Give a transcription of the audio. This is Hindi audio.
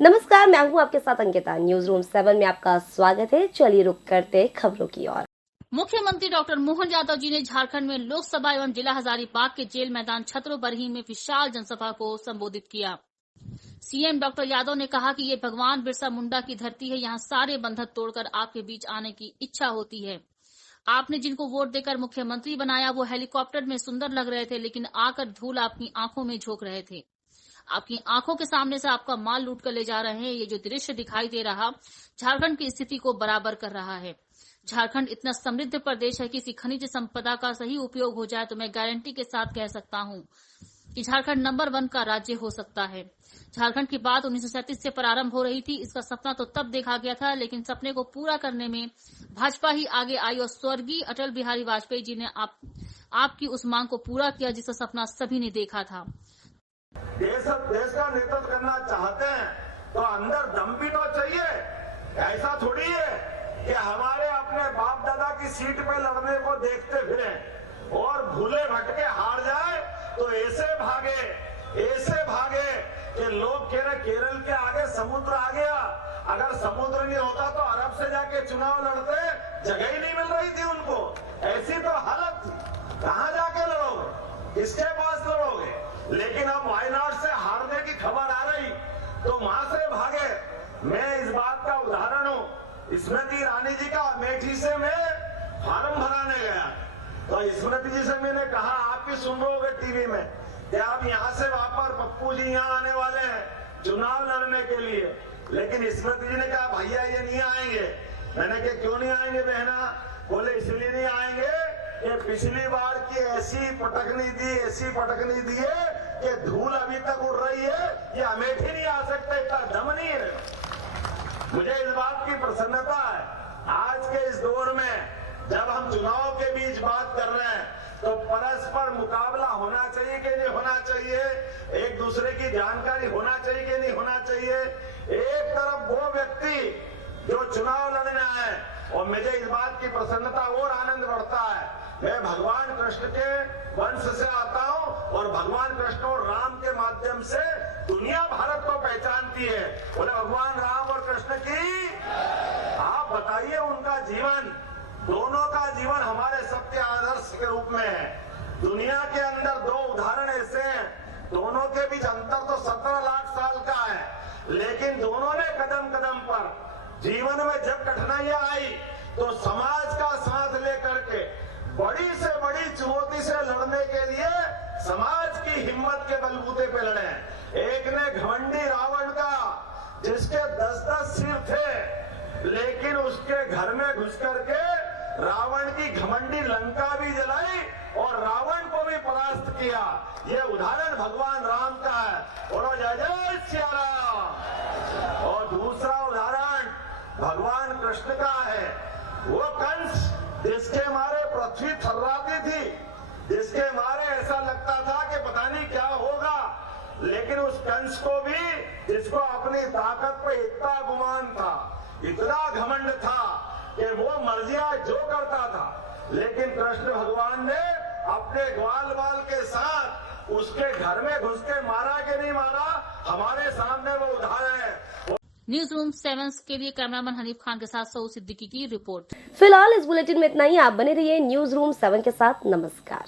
नमस्कार, मैं हूं आपके साथ अंकिता। न्यूज रूम 7 में आपका स्वागत है। चलिए रुक करते खबरों की ओर। मुख्यमंत्री डॉक्टर मोहन यादव जी ने झारखंड में लोकसभा एवं जिला हजारीबाग के जेल मैदान छतरो बरही में विशाल जनसभा को संबोधित किया। सीएम डॉक्टर यादव ने कहा कि ये भगवान बिरसा मुंडा की धरती है, यहाँ सारे बंधन तोड़कर आपके बीच आने की इच्छा होती है। आपने जिनको वोट देकर मुख्यमंत्री बनाया वो हेलीकॉप्टर में सुंदर लग रहे थे, लेकिन आकर धूल आपकी आंखों में झोंक रहे थे। आपकी आंखों के सामने से आपका माल लूट कर ले जा रहे हैं। ये जो दृश्य दिखाई दे रहा झारखंड की स्थिति को बराबर कर रहा है। झारखंड इतना समृद्ध प्रदेश है कि इसी खनिज संपदा का सही उपयोग हो जाए तो मैं गारंटी के साथ कह सकता हूं कि झारखंड नंबर 1 का राज्य हो सकता है। झारखंड की बात 1937 से प्रारंभ हो रही थी। इसका सपना तो तब देखा गया था, लेकिन सपने को पूरा करने में भाजपा ही आगे आई और स्वर्गीय अटल बिहारी वाजपेयी जी ने आपकी उस मांग को पूरा किया जिसका सपना सभी ने देखा था। देश का नेतृत्व करना चाहते हैं तो अंदर दम भी तो चाहिए। ऐसा थोड़ी है कि हमारे अपने बाप दादा की सीट पे लड़ने को देखते फिरे और भूले भटके हार जाए तो ऐसे भागे कि लोग कह रहे केरल के आगे समुद्र आ गया। अगर समुद्र नहीं होता तो अरब से जाके चुनाव लड़ते, जगह ही नहीं मिल रही थी उनको। ऐसी तो हालत थी, कहां जाके लड़ोगे, किसके पास लड़ोगे। लेकिन अब वायनाड से हारने की खबर आ रही तो वहां से भागे। मैं इस बात का उदाहरण हूं। स्मृति ईरानी जी का अमेठी से मैं फार्म भराने गया तो स्मृति जी से मैंने कहा, आप भी सुन रहे होगे टीवी में कि आप यहां से वापस पप्पू जी यहां आने वाले हैं चुनाव लड़ने के लिए। लेकिन स्मृति जी ने कहा, भैया ये नहीं आएंगे। मैंने कहा क्यों नहीं आएंगे बहना? बोले इसलिए नहीं आएंगे कि पिछली बार की ऐसी पटकनी दी है कि धूल अभी तक उड़ रही है, ये अमेठी नहीं आ सकते, इतना दम नहीं है। मुझे इस बात की प्रसन्नता है आज के इस दौर में जब हम चुनाव के बीच बात कर रहे हैं तो परस्पर मुकाबला होना चाहिए कि नहीं होना चाहिए, एक दूसरे की जानकारी होना चाहिए कि नहीं होना चाहिए। एक तरफ वो व्यक्ति जो चुनाव लड़ने आए और मुझे इस बात की प्रसन्नता और आनंद बढ़ता है, मैं भगवान कृष्ण के वंश से आता हूं और भगवान कृष्ण और राम के माध्यम से दुनिया भारत को पहचानती है। बोले भगवान राम और कृष्ण की। आप बताइए उनका जीवन, दोनों का जीवन हमारे सबके आदर्श के रूप में है। दुनिया के अंदर दो उदाहरण ऐसे हैं, दोनों के बीच अंतर तो 17 लाख साल का है, लेकिन दोनों ने कदम कदम पर जीवन में जब कठिनाइयां आई तो समाज का साथ लेकर के बड़ी से बड़ी चुनौती से लड़ने के लिए समाज की हिम्मत के बलबूते पे लड़े। एक ने घमंडी रावण का, जिसके 10-10 सिर थे, लेकिन उसके घर में घुस करके रावण की घमंडी लंका भी जलाई और रावण को भी परास्त किया। ये उदाहरण भगवान राम का है। बोलो जय जय श्री राम। और दूसरा उदाहरण भगवान कृष्ण का है, वो कंस जिसके मारे पृथ्वी थर्राती थी, जिसके मारे ऐसा लगता था कि पता नहीं क्या होगा, लेकिन उस कंस को भी, जिसको अपनी ताकत पे इतना गुमान था, इतना घमंड था कि वो मर्जियां जो करता था, लेकिन कृष्ण भगवान ने अपने ग्वाल बाल के साथ उसके घर में घुस के मारा कि नहीं मारा, हमारे सामने वो उदाहरण है। न्यूज रूम 7 के लिए कैमरामैन हनीफ खान के साथ सऊ सिद्दीकी की रिपोर्ट। फिलहाल इस बुलेटिन में इतना ही। आप बने रहिए न्यूज रूम 7 के साथ। नमस्कार।